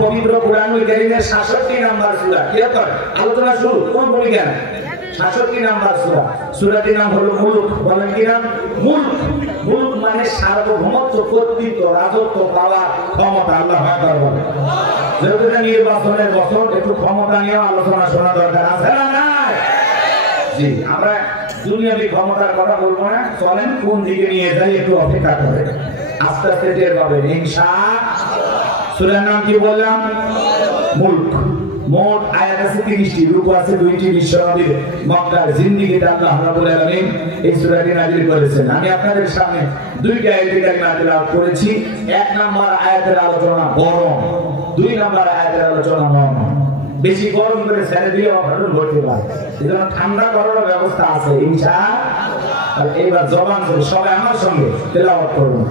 পবিত্র কুরআনুল কারীমের 66 নাম্বার সূরা কি করে আলোচনা শুরু কোন ভূমিকা 66 নাম্বার সূরা সূরাটির নাম হলো মুলক বলেন কি নাম মুলক মুলক মানে সার্বভৌমত্ব কর্তৃত্ব রাজত্ব পাওয়ার ক্ষমতা আল্লাহু আকবার বলেন যেহেতু নির্বাচনের বছর একটু ক্ষমতা নিয়ে আলোচনা শোনা দরকার আছে না নাই জি আমরা দুনিয়াবি ক্ষমতার কথা বলবো না চলেন কোন দিকে নিয়ে যাই একটু অপেক্ষা করেন আস্তে আস্তে টের পাবেন ইনশাআল্লাহ সূরার নাম কি বললাম মুলক মোট আয়াত আছে 30টি রূপ আছে 2টি বিশ্বনবীর মক্কার জিন্দেগিতে আল্লাহ রাব্বুল আলামিন এই সূরাটি নাযিল করেছেন আমি আপনাদের সামনে দুইটা আয়াতে কারিমা তেলাওয়াত করেছি এক নাম্বার আয়াতের আলোচনা গরম দুই নাম্বার আয়াতের আলোচনা নরম বেশি গরম করে ছেড়ে দিলে অঘটন ঘটতে পারে এজন্য ঠান্ডা করার ব্যবস্থা আছে ইনশাআল্লাহ এইবার জবান করে সবাই আমার সঙ্গে তেলাওয়াত করুন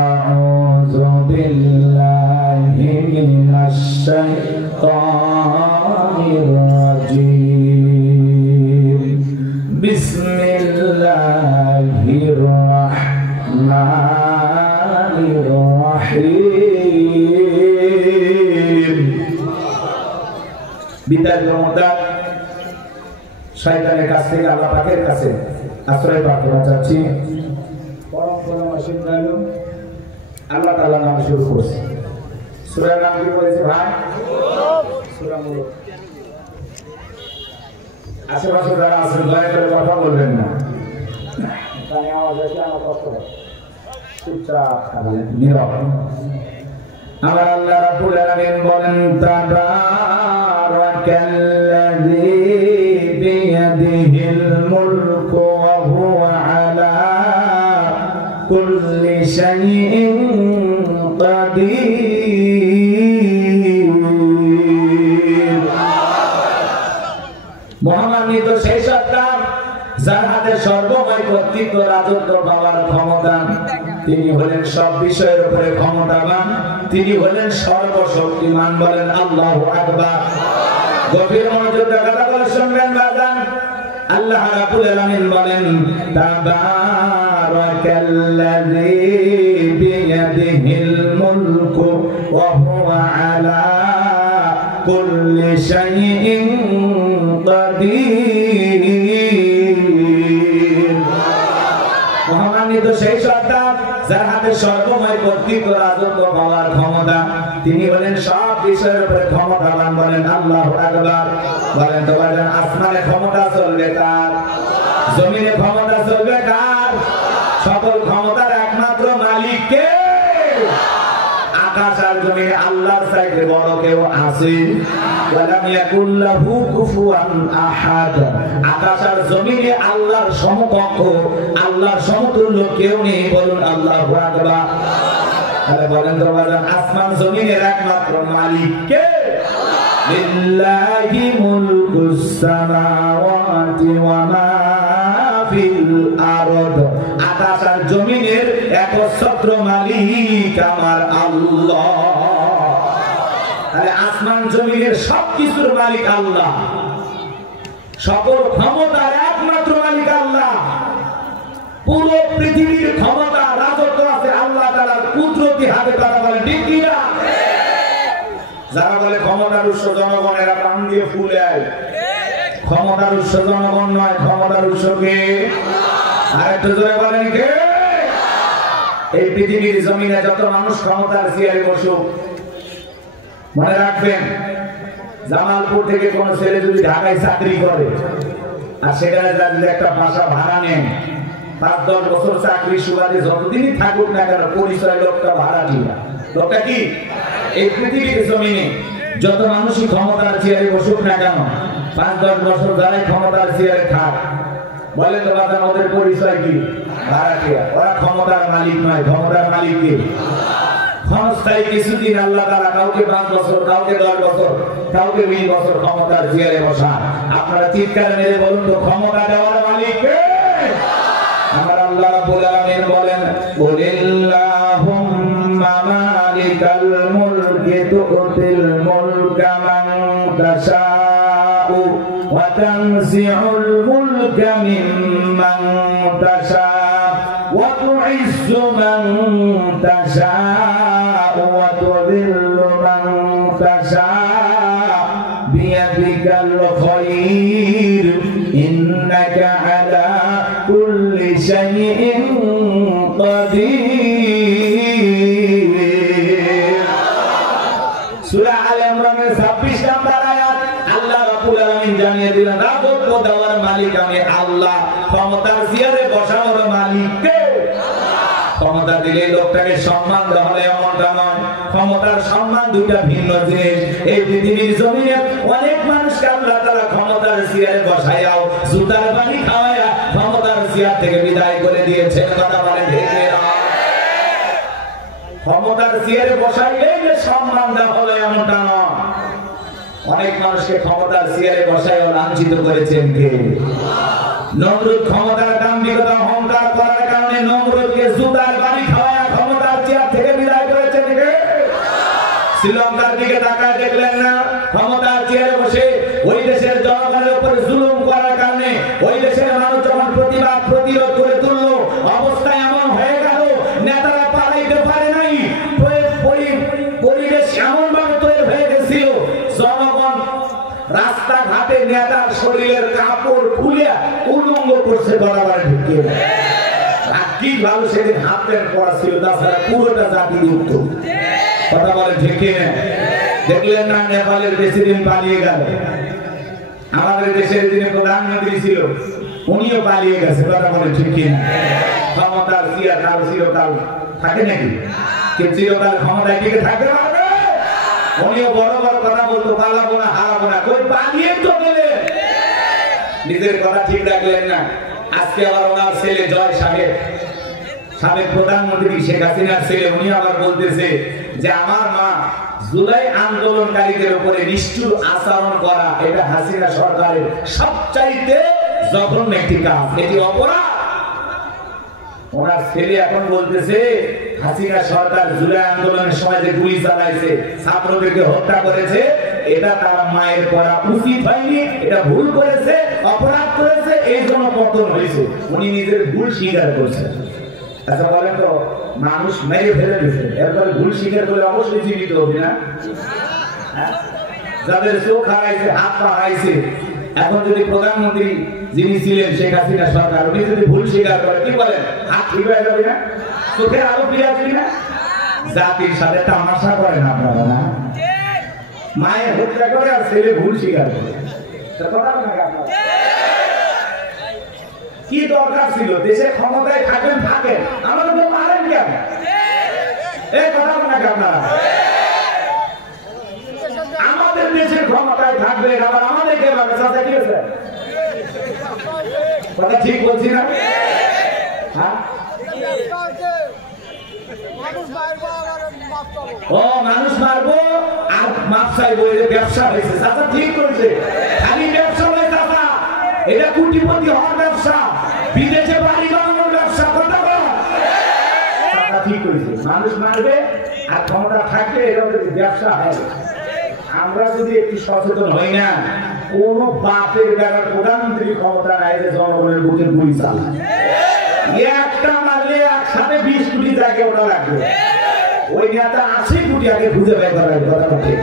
আউযু বিল্লাহি মিনাশ শাইতানির রাজীম বিসমিল্লাহির রাহমানির রাহিম বিদায় ক্ষমতা শয়তানের কাছ থেকে আল্লাহ পাকের কাছে আশ্রয় প্রার্থনা চাচ্ছি পরম করুণাময় দয়ালু আল্লাহ তাআলা নাম শুরু করছি সূরার নাম কি বলেছে ভাই সূরা মুলক আশেপাশে যারা আছেন দয়া করে কথা বলবেন না কানে আওয়াজ আসলে আমার কষ্ট হয় চুপচাপ থাকবেন নীরব আমার আল্লাহ রাব্বুল আলামিন বলেন তাবারাকাল্লাযী বিয়াদিহিল মুলকু ওয়া হুয়া আলা কুল্লি শাইইন কাদির মহামান্বিত সেই সত্তা যার হাতে সর্বময় কর্তৃত্ব রাজত্ব পাওয়ার ক্ষমতা তিনি হলেন সব বিষয়ের উপরে ক্ষমতাবান তিনি হলেন সর্বশক্তিমান বলেন আল্লাহু আকবার গভীর মনোযোগ দিয়ে কথা বলে শুনবেন বাজান আল্লাহ রাব্বুল আলামিন বলেন তাবারাকাল্লাযী বিয়াদিহিল মুলকু ওয়া হুয়া আলা কুল্লি শাইইন কাদির মহামান্বিত সেই সত্তা যার হাতে সর্বময় কর্তৃত্ব রাজত্ব পাওয়ার ক্ষমতা তিনি হলেন সব বিষয়ের উপরে ক্ষমতাবান বলেন আল্লাহু আকবার বলেন তো বাজান আসমানে ক্ষমতা চলবে কার জমিনে ক্ষমতা চলবে কার সকল ক্ষমতার একমাত্র মালিক কে আকাশ আর জমিন আল্লাহর চাইতে বড় কেউ আছে ওয়ালাম ইয়াকুল লাহু কুফুয়ান আহাদ আকাশ আর জমিনে আল্লাহর সমকক্ষ আল্লাহর সমতুল্য কেউ নেই বলুন আল্লাহু আকবার তাহলে বলেন তো বাজান আসমান জমিনের একমাত্র মালিক কে লিল্লাহি মুলকুস সামাওয়াতি ওয়া মা ফিল আরদ আকাশ আর জমিনের একচ্ছত্র মালিক আমার আল্লাহ তাহলে আসমান জমিনের সবকিছুর মালিক আল্লাহ সকল ক্ষমতার একমাত্র মালিক আল্লাহ পুরো পৃথিবীর ক্ষমতা রাজত্ব আছে আল্লাহ তাআলার কুদরতি হাতে তারা বলে ঠিক কি না যারা বলে ক্ষমতার উৎস জনগণ এরা প্রাণ দিয়ে ফুলে আয় ক্ষমতার উৎস জনগণ নয় ক্ষমতার উৎস কে আর একটু জোরে বলেন কে এই পৃথিবীর জমিনে যত মানুষ ক্ষমতার চেয়ারে বসুক মনে রাখবেন জামালপুর থেকে কোন ছেলে যদি ঢাকায় চাকরি করে আর সেখানে যদি একটা বাসা ভাড়া নেন 5-10 বছর চাকরি সুবাদে যতদিনই থাকুক না কেন পরিচয় লোকটা ভাড়া দিয়ে লোকটা কি এই পৃথিবীর জমিনে যত মানুষই ক্ষমতার চেয়ারে বসুক না কেন 5-10 বছর যারাই ক্ষমতার চেয়ারে থাক বলে তো বাবা ওদের পরিচয় কি ভাড়াটিয়া ওরা ক্ষমতার মালিক নয় ক্ষমতার মালিক কে ক্ষমতায় কিছুদিন আল্লাহ তাআলা কাউকে 5 বছর কাউকে 10 বছর কাউকে 20 বছর ক্ষমতার চেয়ারে বসা আপনারা চিৎকার মেরে বলুন তো ক্ষমতা দেওয়ার মালিক কে আমার আল্লাহ রাব্বুল আলামিন বলেন কুলিল্লাহুম্মা মালিকাল মুলকি তুতিল মুলকা মান তাশাউ ওয়া তানজিউল মুলকা মিম্মান তাশাউ ওয়া তুইজ্জু মান তাশাউ ওয়া তুযিল্লু মান তাশা বিয়াদিকাল খায়র ইন্নাকা আলা কুল্লি শাইইন কাদির। সূরা আলে ইমরানের 26 নম্বর আয়াত। আল্লাহ রাব্বুল আলামিন জানিয়ে দিলেন, রাজত্ব দেওয়ার মালিক আমি আল্লাহ, ক্ষমতার চেয়ারে বসানোর মালিক কে? ক্ষমতা দিলে লোকটাকে সম্মান দেওয়া হলে এমনটা নয়। ক্ষমতার সম্মান দুইটা ভিন্ন জিনিস। এই পৃথিবীর জমিনে অনেক মানুষকে আল্লাহ তাআলা ক্ষমতার চেয়ারে বসাইয়াও জুতার পানি খাওয়ায়া ক্ষমতার চেয়ার থেকে বিদায় করে দিয়েছেন। কথা বলেন ঠিক না? ক্ষমতার চেয়ারে বসাইলে যে সম্মান দেওয়া হলো এমনটা নয়। অনেক মানুষকে ক্ষমতার চেয়ারে বসাইয়াও লাঞ্ছিত করেছেন কে? নমরুদ ক্ষমতার দাম্ভিকতা অহংকার করার কারণে নমরুদকে জুতার বাড়ি খাওয়ায়া ক্ষমতার চেয়ার থেকে বিদায় করেছেন কে? শ্রীলঙ্কার দিকে তাকায় দেখলেন না? ক্ষমতার চেয়ারে বসে ওই দেশের জনগণের উপর জুলুম করার কারণে ওই দেশের মানুষ যখন প্রতিবাদ প্রতিরোধ করে তুলল, অবস্থা এমন হয়ে গেল নেতারা পালাইতে পারে নাই। পরিবেশ এমন ভাবে তৈরি হয়ে গেছিল, জনগণ রাস্তাঘাটে নেতার শরীরের কাপড় খুলে উলঙ্গ করছে। বরাবর ঢুকে কি ভালো সেদিন হাত প্যান্ট পরা ছিল, তাছাড়া পুরোটা জাতি মুক্ত। কথা বলে ঠিক না? দেখলেন না নেপালের প্রেসিডেন্ট পালিয়ে গেল। আমাদের দেশের যিনি প্রধানমন্ত্রী ছিল উনিও পালিয়ে গেছে। কথা বলে ঠিক না? ক্ষমতার চেয়ার কাল চিরকাল থাকে নাকি? কে চিরকাল ক্ষমতায় টিকে থাকতে পারবে? উনিও বড় বড় কথা বলতো, পালাবো না হারাবো না, কই পালিয়ে তো গেলে। নিজের কথা ঠিক রাখলেন না। আজকে আবার ওনার ছেলে জয় সাহেব, সাবেক প্রধানমন্ত্রী শেখ হাসিনার ছেলে, উনি আবার বলতেছে যে আমার মা জুলাই আন্দোলনকারীদের উপরে নিষ্ঠুর আচরণ করা এটা হাসিনা সরকারের সবচাইতে জঘন্য একটি কাজ, এটি অপরাধ। ওনার ছেলে এখন বলতেছে হাসিনা সরকার জুলাই আন্দোলনের সময় যে গুলি চালাইছে, ছাত্রদেরকে হত্যা করেছে, এটা তার মায়ের করা উচিত হয়নি, এটা ভুল করেছে, অপরাধ করেছে, এই জন্য পতন হয়েছে। উনি নিজের ভুল স্বীকার করছেন। আচ্ছা বলেন তো, মানুষ মেরে ফেলে দিয়েছে, এরপরে ভুল স্বীকার করে অবশ্যই জীবিত হবে না? যাদের চোখ হারাইছে, হাত পা হারাইছে, এখন যদি প্রধানমন্ত্রী যিনি ছিলেন শেখ হাসিনা সরকার, উনি যদি ভুল স্বীকার করে, কি বলেন? হাত ঠিক হয়ে যাবে না? চোখের আলো ফিরে আসবে না? জাতির সাথে তামাশা করেন আপনারা না? মায়ের হত্যা করে আর ছেলে ভুল স্বীকার করে, কি দরকার ছিল? দেশে ক্ষমতায় থাকেন থাকেন, আমাদের তো মারেন কেন? এই কথা বলেন আপনারা। আমাদের দেশের ক্ষমতায় থাকবে, আবার আমাদেরকে চাচা কি আছে? কথা ঠিক বলছি না? হ্যাঁ, ও মানুষ মারবো আর মাপ চাইবো, ব্যবসা হয়েছে। চাচা ঠিক করেছে, খালি ব্যবসা নয় চাচা, এটা কোটিপতি হওয়ার ব্যবসা, বিদেশে বাড়ি বানানোর ব্যবসা। কথা বল, চাচা ঠিক করেছে। মানুষ মারবে আর ক্ষমতা থাকবে, এটা ব্যবসা হয়। আমরা যদি একটু সচেতন হই না, কোন বাপের বেলার প্রধানমন্ত্রী ক্ষমতা নাই যে জনগণের বুকে গুলি চালায়। একটা মারলে একসাথে 20 কোটি জায়গায় ওটা লাগবে, ওই নেতা 80 কোটি আগে খুঁজে বের করার কথা ঠিক।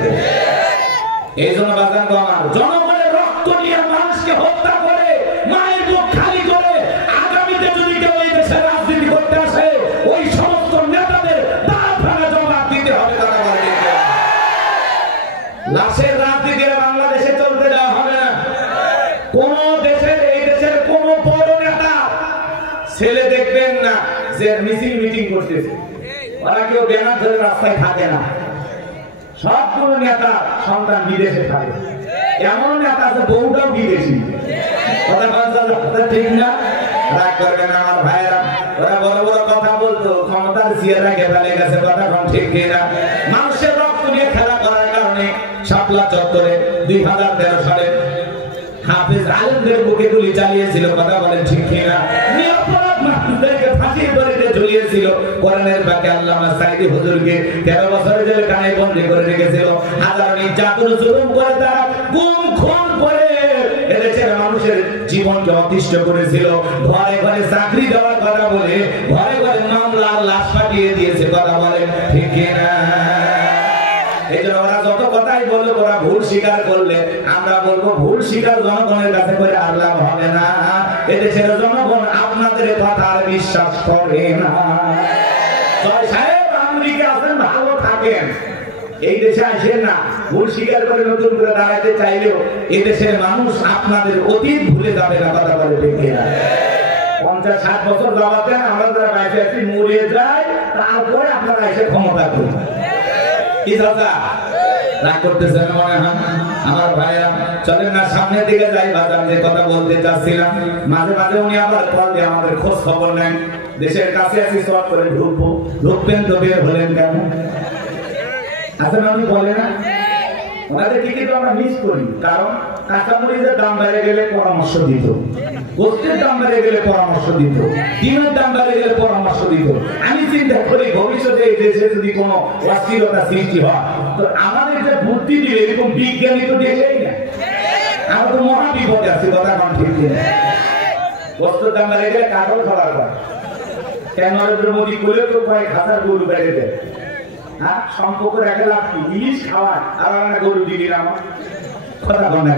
এই জন্য বাজান তো আমার জনগণের রক্ত নিয়ে মানুষকে হত্যা করে, মায়ের বুক খালি করে, আগামীতে যদি কেউ এই দেশে রাজনীতি করতে আসে, ওই সমস্ত নেতাদের দাঁড় ভাঙা জবাব দিতে হবে। তারা বলে লাশের রাজনীতি বাংলাদেশে চলতে দেওয়া হবে না। কোন দেশের, এই দেশের কোন বড় নেতা ছেলে দেখবেন না যে মিছিল মিটিং করতেছে, ওরা কেউ ব্যানার ধরে রাস্তায় থাকে না। সবগুলো নেতা সন্তান বিদেশে থাকে, এমন নেতা আছে বউটাও বিদেশি। কথা ঠিক না? রাগ করবে না আমার ভাইয়েরা, ওরা বড় বড় কথা বলতো, ক্ষমতার চেয়ারে ফেলে গেছে। কথা ঠিক কিনা? মানুষের রক্ত নিয়ে খেলা করার কারণে শাপলা চত্বরে 2013 সালে হাফেজ আলেমদের বুকে গুলি চালিয়েছিল। কথা বলেন ঠিক কিনা? নিরপরাধ মানুষদেরকে ফাঁসির দড়িতে ঝুলিয়েছিল। কোরআনের বাকে আল্লামা সাইদি হুজুরকে 13 বছরের জেলে কারাগারে বন্দী করে রেখেছিল। হাজারো নির্যাতন জুলুম করে তারা গুম খুন করে এদেশের মানুষের জীবনকে অতিষ্ঠ করেছিল। ঘরে ঘরে চাকরি দেওয়ার কথা বলে ঘরে ঘরে মামলার লাশ পাঠিয়ে দিয়েছে। কথা বলেন ঠিক কিনা? এই জন্য ওরা যত কথাই বললো ওরা ভুল স্বীকার করলে আমরা বলবো ভুল স্বীকার জনগণের কাছে করে আর লাভ হবে না। এদেশের জনগণ আপনাদের কথা আর বিশ্বাস করে না। জয় সাহেব আমেরিকা আছেন, ভালো থাকেন, এই দেশে আসেন না। ভুল স্বীকার করে নতুন করে দাঁড়াইতে চাইলেও এদেশের মানুষ আপনাদের অতীত ভুলে যাবে না। কথা বলে দেখে 50-60 বছর যাওয়াতে আমরা যারা বাইরে আছি মরে যাই, তারপরে আপনারা এসে ক্ষমতা করুন। কি দাদা রাগ করতেছেন মনে হয়? আমার ভাইরা চলেন না সামনের দিকে যাই। বাজার যে কথা বলতে চাচ্ছিলাম, মাঝে মাঝে উনি আবার কল দিয়ে আমাদের খোঁজ খবর নেন। দেশের কাছে আছি সব করে ঢুকবো, ঢুকবেন তো বের হলেন কেন? আসলে উনি বলে না ওনাদের কি কিন্তু আমরা মিস করি। কারণ কাঁচামরিচের দাম বেড়ে গেলে পরামর্শ দিত, গোস্তের দাম বেড়ে গেলে পরামর্শ দিত, ডিমের দাম বেড়ে গেলে পরামর্শ দিত। আমি চিন্তা করি ভবিষ্যতে এই দেশে যদি কোনো অস্থিরতা সৃষ্টি হয় তো আমাদের যে বুদ্ধি দিলে এরকম বিজ্ঞানী তো দেখেই না, আমরা তো মহা বিপদে আছি। কথা কারণ ঠিক কিনা? গোস্তের দাম বেড়ে গেলে কাগজ খোলার কথা কেন? নরেন্দ্র মোদী করে তো কয়েক হাজার গরু বেড়ে দেয়। সম্পর্ক রেখে লাভ কি? ইলিশ খাওয়ায় আর আমরা গরু দিদি আমার কথা বলে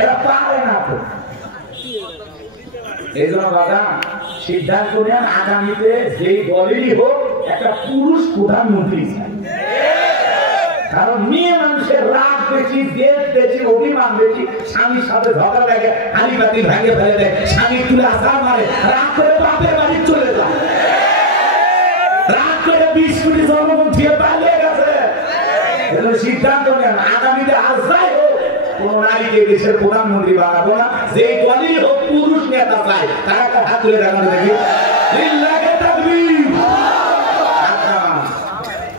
এরা পারে না তো। এই জন্য বাবা সিদ্ধান্ত নেন আগামীতে যেই দলেরই হোক একটা পুরুষ প্রধানমন্ত্রী চাই। কারণ মেয়ে মানুষের রাগ বেশি, দেশ বেশি, অভিমান বেশি। স্বামীর সাথে ঝগড়া লাগে, হাড়ি বাতি ভেঙে ফেলে দেয়, স্বামী তুলে আসার মারে রাগ করে বাপের বাড়ি চলে যায়। রাগ করে 20 কোটি জনগণ দিয়ে পালিয়ে গেছে। সিদ্ধান্ত নেন আগামীতে আজ যাই হোক কোন নারীকে দেশের প্রধানমন্ত্রী বানাবো না। যে দলই হোক পুরুষ নেতা চাই, তারা হাত তুলে দেখানো দেখি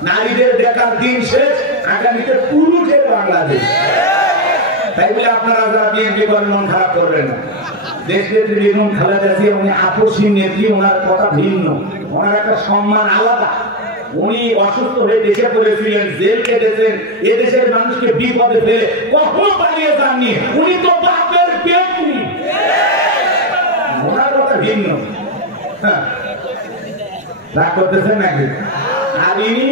নারীদের দেখার দিন শেষ, আগামীতে পুরুষের বাংলাদেশ। তাই বলে আপনারা যারা বিএনপি করেন মন খারাপ করবেন না। দেশ নেত্রী বেগম খালেদা জিয়া উনি আপসী নেত্রী, ওনার কথা ভিন্ন, ওনার একটা সম্মান আলাদা। উনি অসুস্থ হয়ে দেশে পড়েছিলেন, জেল কেটেছেন, এদেশের মানুষকে বিপদে ফেলে কখনো পালিয়ে যাননি। উনি তো বাপের পেট, ওনার কথা ভিন্ন। হ্যাঁ রাগ করতেছেন নাকি? আর ইনি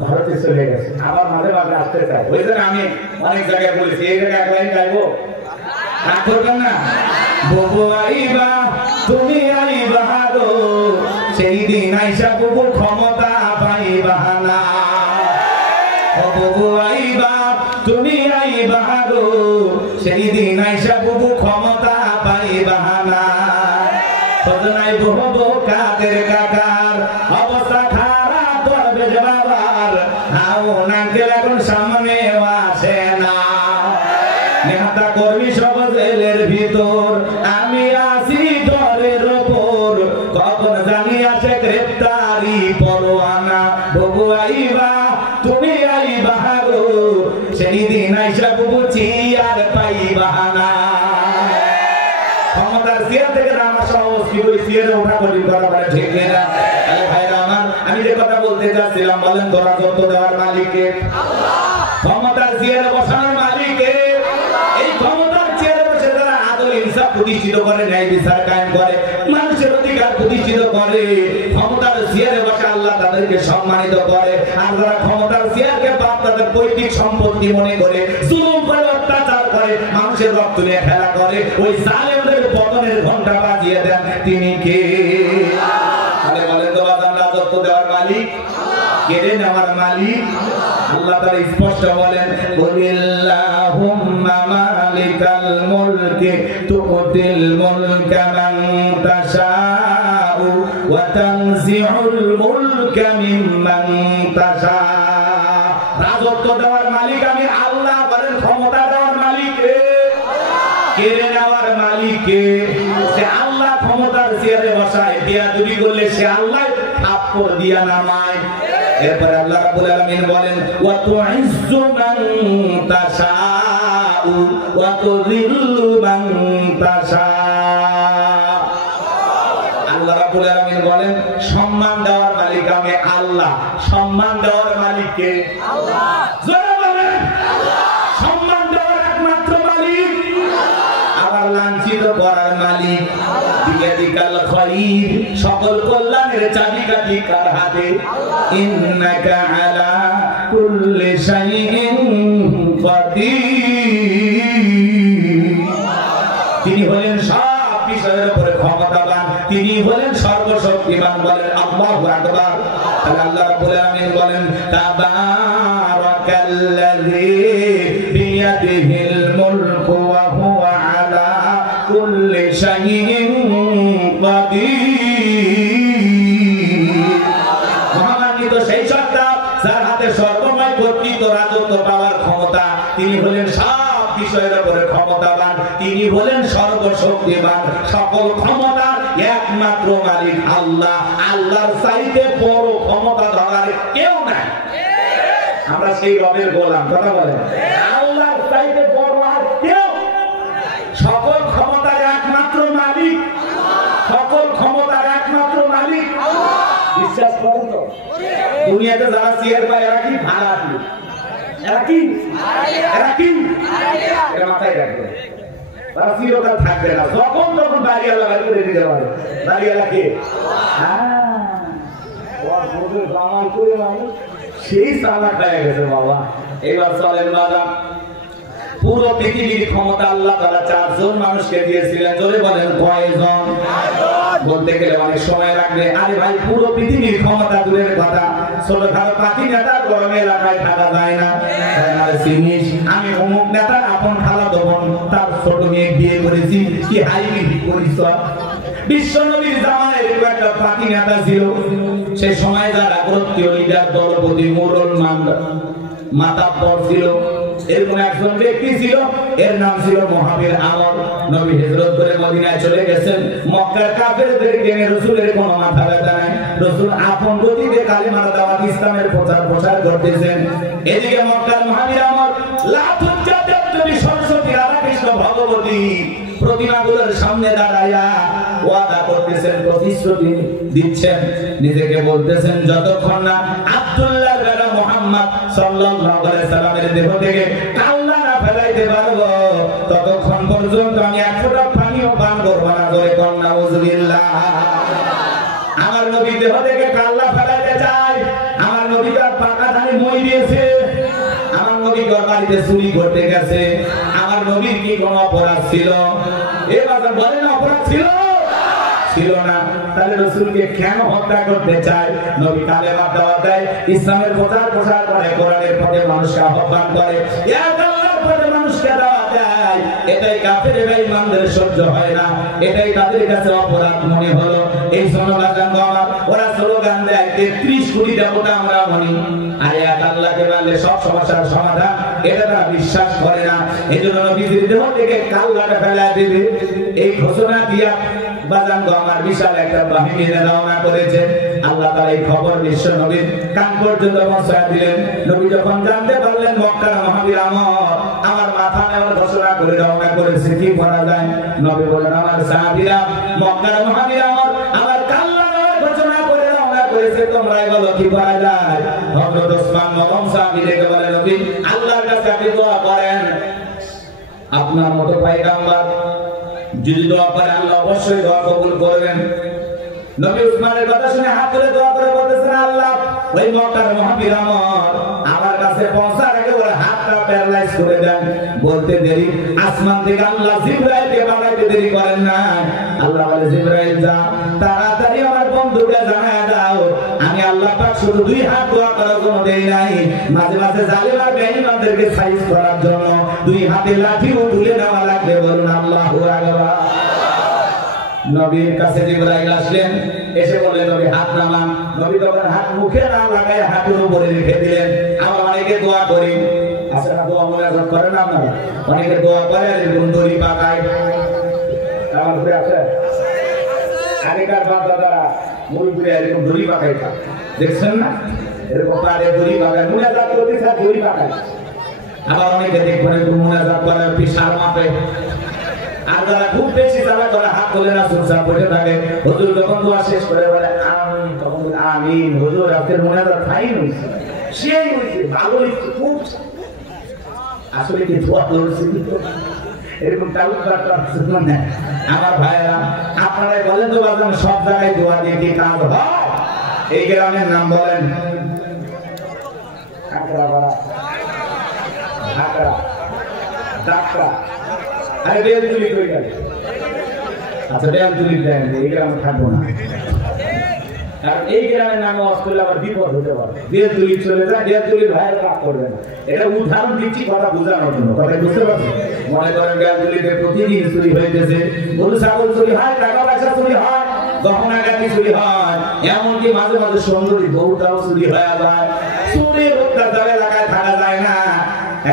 ভারতে চলে গেছে, আবার মাঝে মাঝে আসতে চাই। ওই জন্য আমি অনেক জায়গায় বলেছি এই জায়গায় একলাই গাইবো, রাগ করবেন না। ববু আইবা তুমি আইবা গো, সেই দিন আইসা ববু ক্ষমতা পাইবা না। ববু আইবা তুমি আইবা গো, সেই দিন আইসা ববু ক্ষমতা পাইবা না। সজনাই বহব কাদের কাকার অবস্থা খারাপ করবে যে বাবার, হাও নাঙ্কেল এখন সামনে আসে না। নেতা কর্মী সব জেলের ভিতর, আমি আসি ঘরের ওপর, কখন জানি আসে গ্রেফতারি পরোয়ানা। ববু আইবা তুমি আইবা গো, সেই দিন আইসা ববু চিয়ার পাইবা না। ক্ষমতার চেয়ার থেকে আমার সহজ কি করে চেয়ারে ওঠা কঠিন কথা বলে ঠিক না? তাহলে ভাইরা আমার, আমি যে কথা বলতে চাচ্ছিলাম বলেন তো রাজত্ব দেওয়ার মালিককে, ক্ষমতার চেয়ারে বসানোর মালিককে। এই ক্ষমতার চেয়ারে বসে যারা আদল ইনসাফ প্রতিষ্ঠিত করে, ন্যায় বিচার কায়েম করে, মানুষের অধিকার প্রতিষ্ঠিত করে, ক্ষমতার চেয়ারে বসে আল্লাহ তাদেরকে সম্মানিত করে। আর যারা ক্ষমতার চেয়ারকে বাপ তাদের পৈতৃক সম্পত্তি মনে করে জুলুম করে, অত্যাচার করে, মানুষের রক্ত নিয়ে খেলা করে, ওই জালেমদের পতনের ঘন্টা বাজিয়ে দেন তিনি কে? তাহলে বলেন তো বাজান রাজত্ব দেওয়ার মালিক, কেড়ে নেওয়ার মালিক আল্লাহ। তাআলা স্পষ্ট বলেন কুলিল্লাহুম্মা মালিকাল মুলকি তুতিল মুলকা মান তাশাউ ওয়া তানজিউল মুলকা মিম্মান তাশা। রাজত্ব দেওয়ার মালিক আমি আল্লাহ। বলেন ক্ষমতা দেওয়ার মালিক কে? কেড়ে নেওয়ার মালিক কে? সে আল্লাহ ক্ষমতার চেয়ারে বসায়, বেয়াদবি করলে সে আল্লাহ থাপ্পড় দিয়া নামায়। এরপর আল্লাহ রাব্বুল আলামিন বলেন ওয়া তুইজ্জু মান তাশাউ ওয়া তুযিল্লু মান তাশা। আল্লাহ রাব্বুল আলামিন বলেন সম্মান দেওয়ার মালিক আমি আল্লাহ। সম্মান দেওয়ার মালিক কে? আল্লাহ। জোরে বলেন সম্মান দেওয়ার একমাত্র মালিক। আবার লাঞ্ছিত করার মালিক বিয়াদিকাল খায়র, সকল কল্যাণের চাবিকাঠি কার হাতে। ইন্নাকা আলা কুল্লি শাইইন কাদির। তিনি হলেন সব বিষয়ের উপরে ক্ষমতাবান, তিনি হলেন সর্বশক্তিমান। বলেন আল্লাহু আকবার। তাহলে আল্লাহ রাব্বুল আলামিন বলেন তাবারাকাল্লাযী বিয়াদিহিল মুলকু ওয়া হুয়া আলা কুল্লি শাইইন কাদির। মহামান্বিত সেই সত্তা যার হাতে সর্বময় কর্তৃত্ব, রাজত্ব পাওয়ার ক্ষমতা। তিনি হলেন সব বিষয়ের উপরে ক্ষমতাবান, তিনি হলেন সর্বশক্তিমান। সকল ক্ষমতার একমাত্র মালিক আল্লাহ। আল্লাহর চাইতে বড় ক্ষমতা ধরার কেউ নাই। আমরা সেই রবের গোলাম। কথা বলেন, আল্লাহর চাইতে বড় আর কেউ। সকল ক্ষমতার একমাত্র মালিক, সকল ক্ষমতার একমাত্র মালিক। বিশ্বাস করেন তো? দুনিয়াতে যারা চেয়ার পায় এরা কি ভাড়া দিয়ে, এরা কি এরা মাথায় রাখবে, তারা চিরকাল থাকবে না। যখন তখন বাড়িওয়ালা বাড়ি করে দিতে পারে। বাড়িওয়ালা কে? সেই চালাক হয়ে গেছে বাবা। এবার চলেন বাজার। পুরো পৃথিবীর ক্ষমতা আল্লাহ তাআলা চারজন মানুষকে দিয়েছিলেন। জোরে বলেন কয়জন? বলতে গেলে অনেক সময় লাগবে। আরে ভাই, পুরো পৃথিবীর ক্ষমতা দূরের কথা, ছোটখাটো পাতি নেতা গরমে এলাকায় থাকা যায় না। আমি অমুক নেতার আপন খালাতো বোন, তার ছোট মেয়ে বিয়ে করেছি, কি হাইব্রিড পরিচয়। বিশ্ব নবীর জামানায় এরকম একটা পাতি নেতা ছিল। সেই সময় যারা গোত্রীয় লিডার, দলপতি, মোড়ল, মাতাব্বর ছিল, এরকম একজন ব্যক্তি ছিল। এর নাম ছিল মুহাবির আমর। নবী হিজরত করে মদিনায় চলে গেছেন। মক্কার কাফেরদেরকে রাসূলের কোনো মাথা ব্যথা নাই। রাসূল আপন গতিতে কালিমার দাওয়াত, ইসলামের প্রচার করতেছেন। এদিকে মক্কার মুহাবির আমর লাতুজ্জাতি সরস্বতী, রাধাকৃষ্ণ, ভগবতী প্রতিমাগুলোর সামনে দাঁড়ায়া ওয়াদা করতেছেন, প্রতিশ্রুতি দিচ্ছেন। নিজেকে বলতেছেন যতক্ষণ না আব্দুল্লাহ বেটা মুহাম্মদ সাল্লাল্লাহু আলাইহি সাল্লামের দেহ থেকে কাল্লা না ফেলাইতে পারবো, ততক্ষণ পর্যন্ত আমি এক ফোঁটা পানিও পান করব না। করে কন্যা উযবিল্লাহ। আমার নবী দেহ থেকে কাল্লা ফেলাইতে চায়। আমার নবী তার পাকা ধানে মই দিয়েছে। আমার নবী বাড়িতে চুরি করতে গেছে। আমার নবীর কি কোনো অপরাধ ছিল? এবার বলেন অপরাধ ছিল? ছিল না। তাহলে রাসূলকে কেন হত্যা করতে চায়? নবী কালেমার দাওয়াত দেয়, ইসলামের প্রচার করে, কোরআনের পথে মানুষকে আহ্বান করে, এক আল্লাহর পথে মানুষকে দাওয়াত দেয়। এটাই কাফের বেঈমানদের সহ্য হয় না। এটাই তাদের কাছে অপরাধ মনে হলো। এই জনগণ আমার ওরা স্লোগান দেয় 33 কোটি দেবতা আমরা মানি, আর এক আল্লাহকে মানলে সব সমস্যার সমাধান। এটা তারা বিশ্বাস করে না। এজন্য নবীর দেহ থেকে কাল্লাটা ফেলা দিবে এই ঘোষণা দিয়া বাজানগো আমার বিশাল একটা বাহিনী রওনা করেছে। আল্লাহ তাআলা এই খবর বিশ্ব নবীর কান পর্যন্ত পৌঁছায় দিলেন। নবী যখন জানতে পারলেন মক্কার মুহাবির আমর আমার মাথা নেওয়ার ঘোষণা করে রওনা করেছে, কি করা যায়? নবী বলেন আমার সাহাবীরা, মক্কার মুহাবির আমর আমার কাল্লা নেওয়ার ঘোষণা করে রওনা করেছে, তোমরাই বলো কি করা যায়? হযরত ওসমান নবম সাহাবী ডেকে বলেন, নবী আল্লাহর কাছে আপনি দোয়া করেন, আপনার মতো পয়গম্বর যদি দোয়া করে আল্লাহ অবশ্যই দোয়া কবুল করবেন। নবী উসমানের কথা শুনে হাত তুলে দোয়া করে বলতেছেন, আল্লাহ ওই মক্কার মুহাবির আমর আমার কাছে পৌঁছার আগে ওর হাতটা প্যারালাইজ করে দেন। বলতে দেরি আসমান থেকে আল্লাহ জিবরাইলকে পাঠাইতে দেরি করেন না। আল্লাহ বলে, জিবরাইল যাও, তাড়াতাড়ি আমার বন্ধুকে জানায় দাও আমি আল্লাহ পাক শুধু দুই হাত দোয়া করার জন্য দেই নাই, মাঝে মাঝে জালিম আর বেঈমানদেরকে সাইজ করার জন্য দুই হাতে লাঠিও তুলে নেওয়া লাগবে। বলুন আল্লাহু আকবার। নবীর কাছে জিবরাইল আসলেন, এসে বললেন নবী হাত নামান। নবী তখন হাত মুখে না লাগায় হাতের উপরে রেখে দিলেন। আমরা অনেকে দোয়া করি, আসলে দোয়া মুনাজাত করে না, আপনারা অনেকে দোয়া করে আর এরকম দড়ি পাকায়। আমার ঘুরে আছে আগেকার বাপ দাদারা মুরব্বীরা এরকম দড়ি পাকাইতা, দেখছেন না? এরকম পাড়ে দড়ি পাকায়, মুনাজাত করতে স্যার দড়ি পাকায়। আবার অনেকে দেখবেন এরকম মুনাজাত করে পিসার মাপে। আর যারা খুব বেশি তারা করে হাত তোলে না, চুপচাপ বসে থাকে। হুজুর যখন দোয়া শেষ করে বলে আমিন, তখন বলে আমিন। হুজুর আজকের মুনাজাত ফাইন হয়েছে, সেই হয়েছে, ভালো হয়েছে, খুব। আসলে কি দোয়া করেছে এরকম টাউট করার না। আমার ভাইয়েরা আপনারাই বলেন তো, বাজান সব জায়গায় দোয়া দিয়ে কি কাজ হয়? এই গ্রামের নাম বলেন। কাঁকড়াপাড়া ঢাকরা ডাকরা আরে বেলতুলি কই গেল আচ্ছা বেলতুলি দেন এই গ্রামে থাকবো না আর এই গ্রামের নামে অস্ট্রেলিয়া আবার বিপদ হতে পারে বেলতুলি চলে যায় বেলতুলির ভাইয়ের কাজ করবে না এটা উদাহরণ দিচ্ছি কথা বোঝানোর জন্য কথা বুঝতে পারছেন মনে করেন বেলতুলিতে প্রতিদিন চুরি হইতেছে গরু ছাগল চুরি হয় টাকা পয়সা চুরি হয় গহনা গাড়ি চুরি হয় এমনকি মাঝে মাঝে সুন্দরী বউটাও চুরি হয়ে যায় চুরির অত্যাচার এলাকায় থাকা যায় না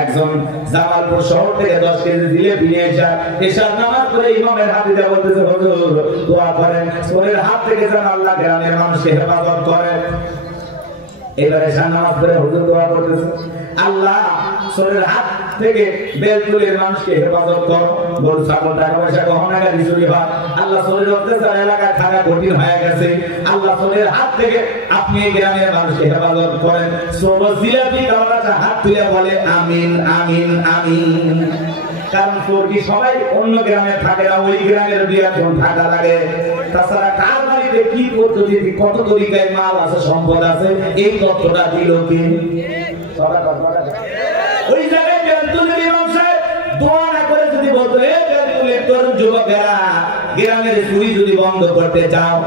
একজন জামালপুর শহর থেকে 10 কেজি জিলেবি নিয়ে এসে নামাজ পড়ে ইমামের হাতে দিয়ে বলতেছে হুজুর দোয়া করেন চোরের হাত থেকে যেন আল্লাহ গ্রামের মানুষকে হেফাজত করে এবারে নামাজ পড়ে হুজুর দোয়া করতেছে আল্লাহ চোরের হাত থেকে বেলতুলির মানুষকে হেফাজত করো গরু ছাগল টাকা পয়সা গহনা গাড়ি চুরি হয় আল্লাহ চোরের অত্যাচার এলাকায় থাকা কঠিন হয়ে গেছে আল্লাহ চোরের হাত থেকে আপনি এই গ্রামের মানুষকে হেফাজত করেন চোর জিলাপি কাওয়াটা হাত তুলে বলে আমিন আমিন আমিন কারণ চোর কি সবাই অন্য গ্রামে থাকে না ওই গ্রামের দুই একজন থাকা লাগে তাছাড়া কার বাড়িতে কি পদ্ধতি কত তরিকায় মাল আছে সম্পদ আছে এই তথ্যটা দিল কি ওই জায়গায় বেলতুলির ইমাম সাহেব দোয়া না করে যদি বলতো এ বেলতুলির তরুণ যুবকেরা গ্রামের চুরি যদি বন্ধ করতে চাও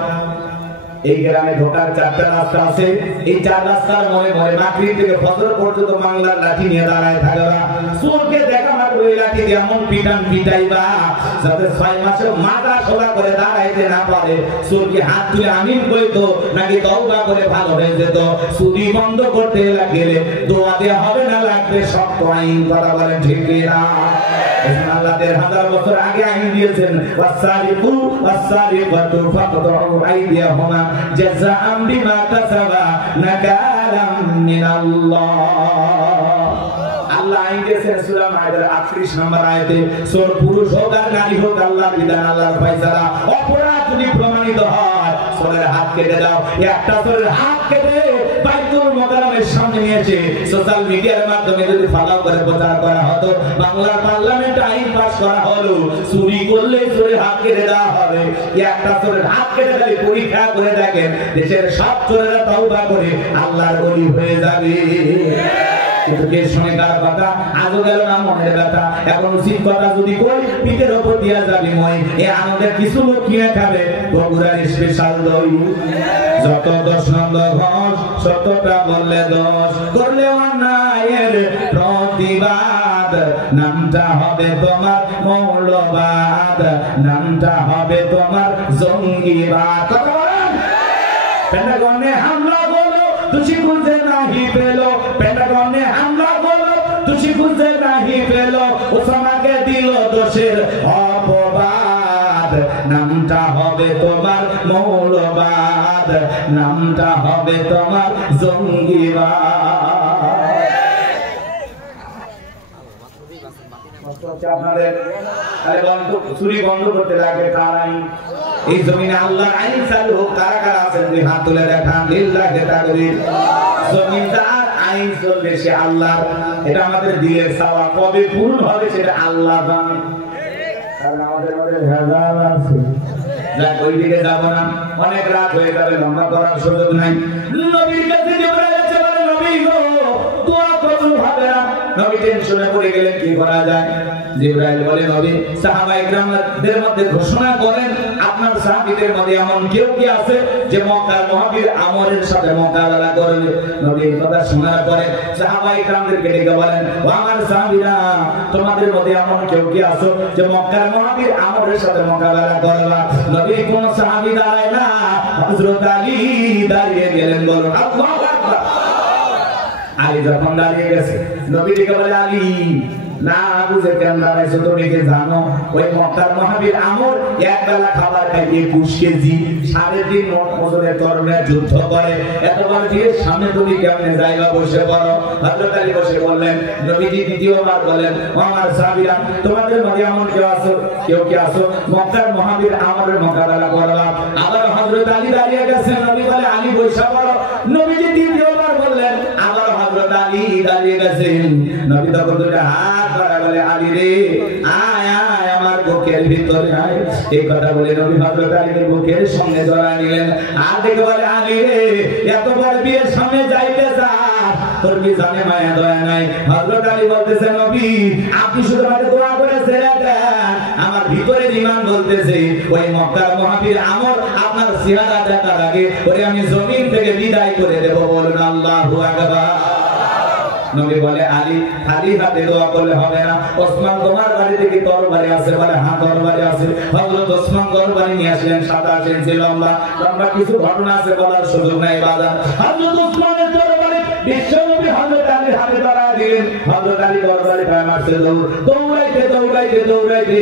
এই গ্রামে ঢোকার 4টা রাস্তা আছে এই 4 রাস্তার মনে মনে মাগরিব থেকে ফজর পর্যন্ত বাংলার লাঠি নিয়ে দাঁড়ায় থাকবা চোরকে দেখা মাত্র ওই লাঠি দিয়ে এমন পিটান পিটাইবা যাতে 6 মাসে মাথা সোজা করে দাঁড়াইতে না পারে চোরকে হাত তুলে আমিন কইতো নাকি তওবা করে ভালো হয়ে যেত চুরি বন্ধ করতে গেলে দোয়া দেয়া হবে না লাগবে শক্ত আইন কথা বলেন ঠিক না আল্লাহ 1000 বছর আগে আইন দিয়েছেন ওয়াসারিকু ওয়াসারিকাতু ফাকতু আইদিয়াহুমা জাযাআম বিমা কাসাবা নাকালাম মিনাল্লাহ আল্লাহ আইন দিয়েছেন সূরা মাইদার 38 নম্বর আয়াতে চোর পুরুষ হোক আর নারী হোক আল্লাহর বিধান আল্লাহর ফয়সালা অপরাধ যদি প্রমাণিত হয় চোরের হাত কেটে দাও একটা চোরের হাত কেটে বাইতুল মুকাররমের সামনে নিয়েছে সোশ্যাল মিডিয়ার মাধ্যমে যদি ফলো করে প্রচার করা হতো বাংলার পার্লামেন্টে আইন পাস করা হলো চুরি করলে চোরের হাত কেটে দেওয়া হবে একটা চোরের হাত কেটে দিলে পরীক্ষা করে দেখেন দেশের সব চোরেরা তওবা করে আল্লাহর ওলি হয়ে যাবে কিন্তু কে শুনে কার কথা আজও গেল না মনের ব্যথা এখন উচিত কথা যদি কই পিঠের ওপর দিয়া যাবে মই এই আমাদের কিছু লোক কিনে খাবে বগুড়ার স্পেশাল দই যত দশ নন্দ ঘোষ শতটা বললে দোষ করলে অন্যায়ের প্রতিবাদ নামটা হবে তোমার মৌলবাদ নামটা হবে তোমার জঙ্গিবাদ কথা বলেন পেন্টাগনে হামলা বলো দোষী খুঁজে নাহি পেলো পেন্টাগনে হামলা বলো দোষী খুঁজে নাহি পেলো ওসামাকে দিল দোষের অপবাদ নামটা হবে তোমার মৌলবাদ নামটা হবে তোমার জঙ্গিবাদ আপনাদের আরে বন্ধ চুরি বন্ধ করতে লাগে কার আইন এই জমিনে আল্লাহর আইন চালু হোক কারা কারা আছেন দুই হাত তুলে দেখান লিল্লাহি তাকবীর জমিদার আইন চলবে সে আল্লাহর এটা আমাদের দিলের চাওয়া কবে পূর্ণ হবে সেটা আল্লাহ জানে কারণ আমাদের মধ্যে ভেজাল আছে যা ওই দিকে যাব না অনেক রাত হয়ে যাবে লম্বা করার সুযোগ নাই নবীর কাছে জিবরাইল এসে বলে নবী গো দোয়া কবুল হবে না নবী টেনশনে পড়ে গেলেন কি করা যায় জিবরাইল বলে নবী সাহাবায়ে কেরামদের মধ্যে ঘোষণা করেন আপনার সাহাবীদের মধ্যে এমন কেউ কি আছে যে মক্কার মুহাজির আমরের সাথে মোকাবেলা করবে নবী এই কথা শোনার পরে সাহাবায়ে কেরামদেরকে ডেকে বলেন ও আমার সাহাবীরা তোমাদের মধ্যে এমন কেউ কি আছে যে মক্কার মুহাজির আমরের সাথে মোকাবেলা করবে নবী কোন সাহাবী দাঁড়ায় না হযরত আলী দাঁড়িয়ে গেলেন বলুন আল্লাহু আকবার আলী যখন দাঁড়িয়ে গেছে নবী ডেকে বলে আলী না বুঝে কেন দাঁড়াইছো তুমি কি জানো ওই মক্কার মুহাজির আমর এক বেলা খাবার খায় 21 কেজি 3.5 মণ ওজনের তরবারি যুদ্ধ করে এতবার দিয়ে সামনে তুমি কেমনে যাইবা বসে পড়ো হযরত আলী বসে বললেন নবীজি দ্বিতীয়বার বলেন ও আমার সাহাবীরা তোমাদের মধ্যে এমন কেউ কি আছো মক্কার মুহাজির আমরের মোকাবেলা করবা আবার হযরত আলী দাঁড়িয়ে গেছেন নবী বলে আলী বসে পড়ো নবীজি দ্বিতীয়বার বললেন আবার হযরত আলী দাঁড়িয়ে গেছেন নবী তখন দুটো হাত বাড়া বলে আলী রে আয় আয় আমার বুকের ভিতরে আয় এই কথা বলে নবী হযরত আলীর বুকের সঙ্গে জড়ায় নিলেন আর দেখে বলে আলী রে এত বড় বিয়ের সামনে যাইতে যা তোর কি জানে মায়া দয়া নাই? হযরত আলী বলতেছেন নবী আপনি শুধু আমাকে দোয়া করে ছেড়ে দেন, আমার ভিতরে ঈমান বলতেছে ওই মক্কার মুহাবির আমর আপনার সিহাদা দেখার আগে ওরে আমি জমিন থেকে বিদায় করে দেব। বলুন আল্লাহু আকবার। নবী বলে আলী খালি হাতে দোয়া করলে হবে না, ওসমান তোমার বাড়িতে কি তরবারি আছে? বলে হ্যাঁ তরবারি আছে। হযরত ওসমান তরবারি নিয়ে আসলেন, 27 ইঞ্চি লম্বা। লম্বা কিছু ঘটনা আছে বলার সুযোগ নাই বাজার। হযরত ওসমানের তরবারি বিশ্বনবী হযরত আলীর হাতে ধরা দিলেন। হযরত আলী তরবারি পায় মারতে দৌড়াইতে দৌড়াইতে দৌড়াইতে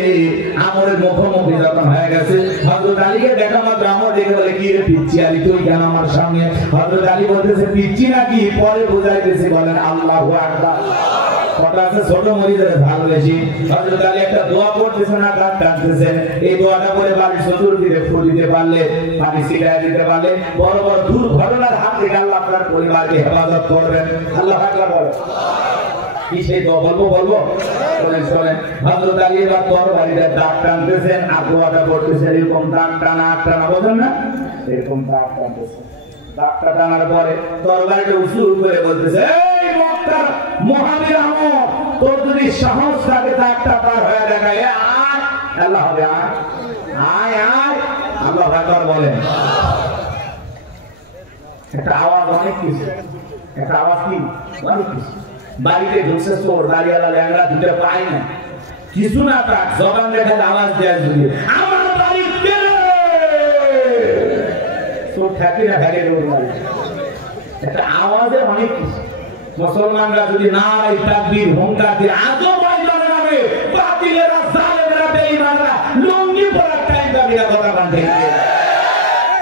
আমরের মুখোমুখি যখন হয়ে গেছে, হযরত আলীকে দেখা মাত্র আমর দেখে বলে কি রে পিচ্চি আলী তুই কেন আমার সামনে? হযরত আলী বলতেছে পিচ্চি নাকি? পরে বুঝাইতেছি। বলেন আল্লাহু আকবার। কথা আছে ছোট মরিদের ভালোবেসি। হযরত আলী একটা দোয়া পড়তেছেন আর দাঁত টানতেছেন। এই দোয়াটা পড়ে বাড়ির চতুর্দিকে ফুল দিতে পারলে, পানি ছিটায় দিতে পারলে বড় বড় দুর্ঘটনার হাত থেকে আল্লাহ আপনার পরিবারকে হেফাজত করবেন। আল্লাহু আকবার বলেন। কি সেই দোয়া বলবো? শোনেন শোনেন। হযরত আলী এবার তরবারিতে দাঁত টানতেছেন আর দোয়াটা পড়তেছেন। এরকম দাঁত টানা বোঝেন না? এরকম দাঁত টানতেছেন। দাঁতটা টানার পরে তরবারিটা উঁচু করে বলতেছে এই মক্কার মুহাবির আমর তোর যদি সাহস থাকে দাঁতটা পার হয়ে দেখায় আয় আল্লাহ হবে আয় আয় আয়। আল্লাহু আকবার বলেন। একটা আওয়াজ অনেক কিছু, একটা আওয়াজ কি অনেক কিছু। বাড়িতে ঢুকছে চোর, দাঁড়িয়ালা ল্যাংড়া দুটো পায় না, কিছু না তার জবান রেখে আওয়াজ দেয় জুড়ে আমার বাড়িতে চোর থাকি না ভেঙে দেবে। একটা আওয়াজে অনেক কিছু। মুসলমানরা যদি নারায়ে তাকবীর হুঙ্কার দিয়ে আজও ময়দানে নামে, বাতিলেরা জালেমেরা বেঈমানরা লুঙ্গি পরা টাইম দাবি না কথা বাঁধে।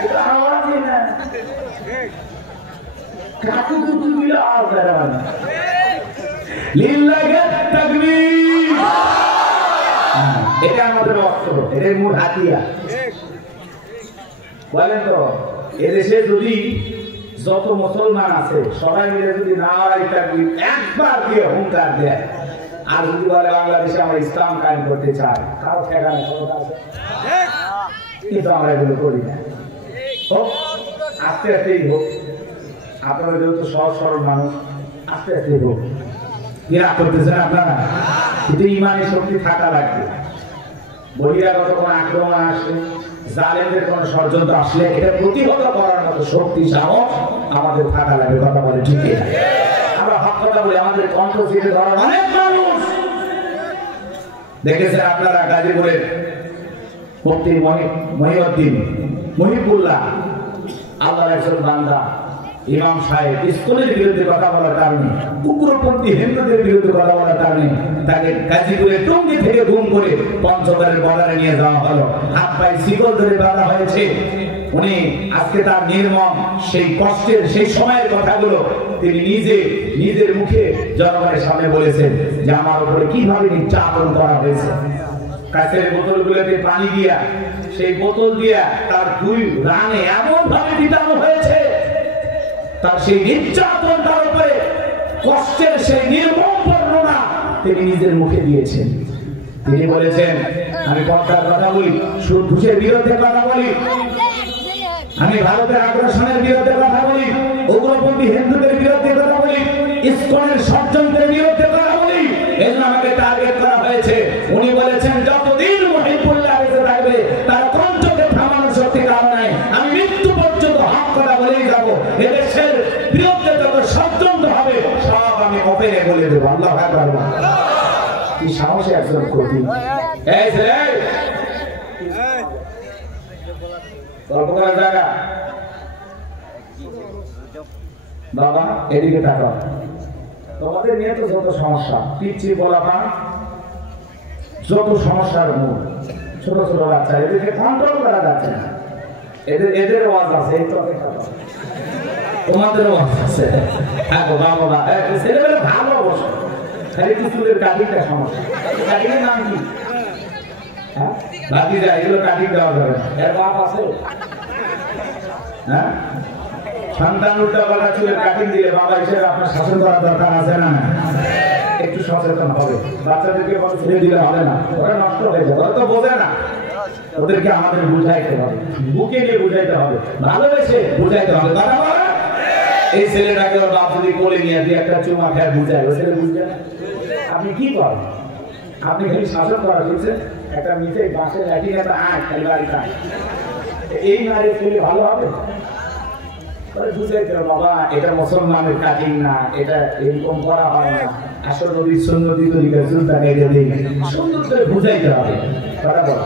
এটা আওয়াজই না, কাকু কুকু দিলে আওয়াজ দেয় না। লিল্লাহি তাকবীর। এটা আমাদের অস্ত্র, এটাই মূল হাতিয়ার। বলেন তো এদেশে যদি যত মুসলমান আছে সবাই মিলে যদি নারায়ে তাকবীর একবার দিয়ে হুঙ্কার দেয় আর যদি বলে বাংলাদেশে আমরা ইসলাম কায়েম করতে চাই, কারো ঠেকানো ক্ষমতা আছে? কিন্তু আমরা এগুলো করি না। হোক আস্তে আস্তেই হোক, আপনারা যেহেতু সহজ সরল মানুষ, আস্তে আস্তেই হোক। এরা করতেছেন আপনারা, কিন্তু ইমানের শক্তি থাকা লাগবে। বহিরাগত কোন আক্রমণ আসলে, জালেমদের কোন ষড়যন্ত্র আসলে এটা প্রতিহত করার মতো শক্তি সাহস আমাদের থাকা লাগবে। কথা বলে ঠিক না? আমরা হক কথা বলি, আমাদের কণ্ঠ ছিঁড়ে ধরার অনেক মানুষ দেখেছেন আপনারা। গাজীপুরের মুফতি মহিবুল্লাহ আল্লাহর একজন বান্দা ইমাম সাহেব ইসকনের বিরুদ্ধে কথা বলার কারণে, উগ্রপন্থী হিন্দুদের বিরুদ্ধে কথা বলার কারণে তাকে গাজীপুরের টঙ্গী থেকে গুম করে পঞ্চগড়ের বর্ডারে নিয়ে যাওয়া হলো। হাত পায়ে শিকল ধরে বাঁধা হয়েছে। উনি আজকে তার নির্মম সেই কষ্টের সেই সময়ের কথাগুলো তিনি নিজের মুখে জনগণের সামনে বলেছেন যে আমার উপরে কিভাবে নির্যাতন করা হয়েছে। কাছের বোতলগুলোতে পানি দিয়া, সেই বোতল দিয়া তার দুই রানে এমন ভাবে পিটানো হয়েছে, তার সেই নির্যাতন, তার উপরে কষ্টের সেই নির্মম বর্ণনা তিনি নিজের মুখে দিয়েছেন। তিনি বলেছেন আমি পর্দার কথা বলি, সুদ ঘুষের বিরুদ্ধে কথা বলি, আমি ভারতের আগ্রাসনের বিরুদ্ধে কথা বলি, উগ্রপন্থী হিন্দুদের বিরুদ্ধে কথা বলি, ইসকনের ষড়যন্ত্রের বিরুদ্ধে কথা বলি। এজন্য আমাকে টার্গেট করা হয়েছে। উনি বলেছেন যতদিন মহিবুল্লাহ বেঁচে থাকবে তার কণ্ঠকে থামানোর শক্তি কারো নাই। আমি মৃত্যু পর্যন্ত হক কথা বলেই যাব। এদেশের বিরুদ্ধে যত ষড়যন্ত্র হবে সব আমি ওপেনে বলে দেবো। আল্লাহু আকবার। কি সাহসী একজন কবি! এই ছেলে গল্প করার জায়গা বাবা এদিকে তাকাও। তোমাদের নিয়ে তো যত সমস্যা, পিচ্ছি বলাপা, যত সমস্যার মূল ছোট ছোট বাচ্চা, এদেরকে কন্ট্রোল করা যাচ্ছে না। এদের ওয়াজ আছে, এই তো তোমাদের ওয়াজ আছে। হ্যাঁ বাবা ছেলেবেলা ভালো অবশ্য, খালি কিছুদের কাটিটা সমস্যা। কাটির নাম কি? হ্যাঁ ভাতিজা, এগুলো কাটি দেওয়া যাবে। এর বাপ আছে? হ্যাঁ সন্তান উল্টা পাল্টা চুলের কাটিং দিলে বাবা হিসেবে আপনার শাসন করার দরকার আছে না? একটু সচেতন হবে। বাচ্চাদেরকে ছেড়ে দিলে হবে না, ওরা নষ্ট হয়ে যাবে, ওরা তো বোঝে না। ওদেরকে আমাদের বুঝাইতে হবে, বুকে নিয়ে বুঝাইতে হবে, ভালোবেসে বুঝাইতে হবে। কথা বলে এই ছেলেটাকে ওর বাপ যদি কোলে নিয়ে দিয়ে একটা চুমা খেয়ে বুঝায়, ওই ছেলে বুঝবে না। আপনি কি করেন? আপনি খালি শাসন করা বুঝছেন, একটা মিঠে বাসের লাঠি একটা আয় খালি বাড়িতে আয়, এই নারী ছেলে ভালো হবে? বুঝাইতে বাবা এটা মুসলমানের কাটিং না, এটা এরকম করা হয় না, আসল নবীর সুন্নতি তরিকা জুতা কেটে দিই, সুন্দর করে বুঝাইতে হবে। কথা বল,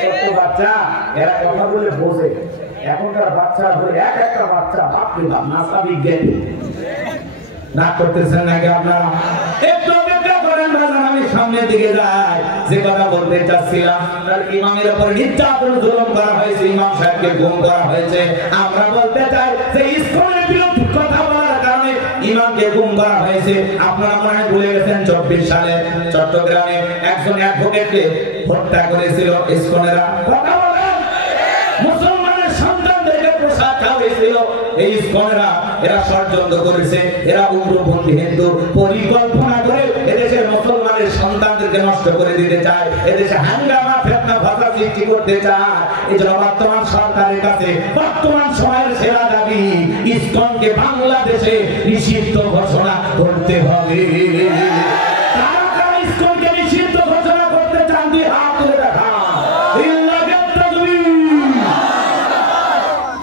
ছোট্ট বাচ্চা এরা কথা বলে বোঝে। এখনকার বাচ্চা হলে এক একটা বাচ্চা বাপরে বাপ নাসা বিজ্ঞান না করতেছেন নাকি আপনারা? একটু অপেক্ষা করেন বাজান, আমি সামনের দিকে যাই। যে কথা বলতে চাচ্ছিলাম, তার ইমামের উপর নির্যাতন জুলুম করা হয়েছে, ইমাম সাহেবকে গুম করা হয়েছে। আমরা বলতে চাই যে ইসলামের বিরুদ্ধে কথা বলার কারণে ইমামকে গুম করা হয়েছে। আপনারা মনে হয় ভুলে গেছেন 24 সালে চট্টগ্রামে একজন অ্যাডভোকেটকে হত্যা করেছিল ইসকনেরা। কথা বলেন, মুসলমানের সন্তানদেরকে পোশাক খাওয়া হয়েছিল এই ইসকনেরা। এরা ষড়যন্ত্র করেছে, এরা উগ্রপন্থী হিন্দু পরিকল্পনা করে এদেশের মুসলমানের সন্তানদেরকে নষ্ট করে দিতে চায়, এদেশে হাঙ্গামা ফিতনা ফাসাদ সৃষ্টি করতে চায়। এই জন্য বর্তমান সরকারের কাছে বর্তমান সময়ের সেরা দাবি ইসকনকে বাংলাদেশে নিষিদ্ধ ঘোষণা করতে হবে। কারা ইসকনকে নিষিদ্ধ ঘোষণা করতে চান দিয়ে হাত তুলে দেখা।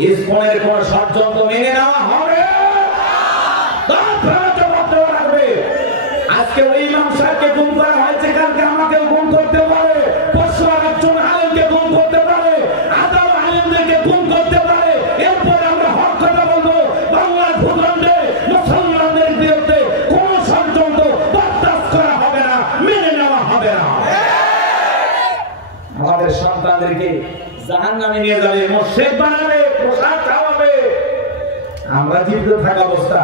ইসকনের কোন ষড়যন্ত্র মেনে নেওয়া হবে? আজকে ওই ইমাম সাহেবকে গুম করা হয়েছে, কালকে আমাকেও গুম করতে পারে, পরশু আরেকজন আলেমকে গুম করতে পারে, আদাল আলেমদেরকে গুম করতে পারে। এরপর আমরা হক কথা বলবো, বাংলার ভূখণ্ডে মুসলমানদের বিরুদ্ধে কোন ষড়যন্ত্র বরদাস্ত করা হবে না, মেনে নেওয়া হবে না। আমাদের সন্তানদেরকে জাহান্নামে নিয়ে যাবে, মুশরিক বানাবে, পোশাক খাওয়াবে, আমরা জীবিত থাকা অবস্থা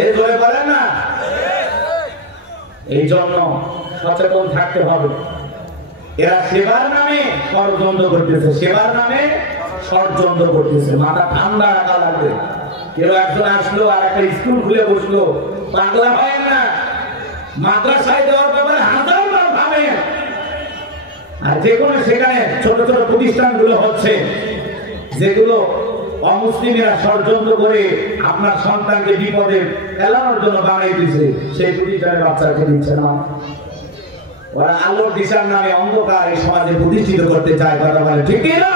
এই জোরে বলেন না। এই জন্য সচেতন থাকতে হবে। এরা সেবার নামে ষড়যন্ত্র করতেছে, সেবার নামে ষড়যন্ত্র করতেছে। মাথা ঠান্ডা রাখা লাগবে। কেউ একজন আসলো আর একটা স্কুল খুলে বসলো, পাগলা হয় না। মাদ্রাসায় দেওয়ার ব্যাপারে হাজারবার ভাবেন। আর যে কোনো সেখানে ছোট ছোট প্রতিষ্ঠানগুলো হচ্ছে, যেগুলো অমুসলিমেরা ষড়যন্ত্র করে আপনার সন্তানকে বিপদে ফেলানোর জন্য বানাই দিয়েছে, সেই প্রতিষ্ঠানের বাচ্চাকে দিচ্ছে না। ওরা আলোর দিশার নামে অন্ধকার এই সমাজে প্রতিষ্ঠিত করতে চায়। কথা বলে ঠিক না?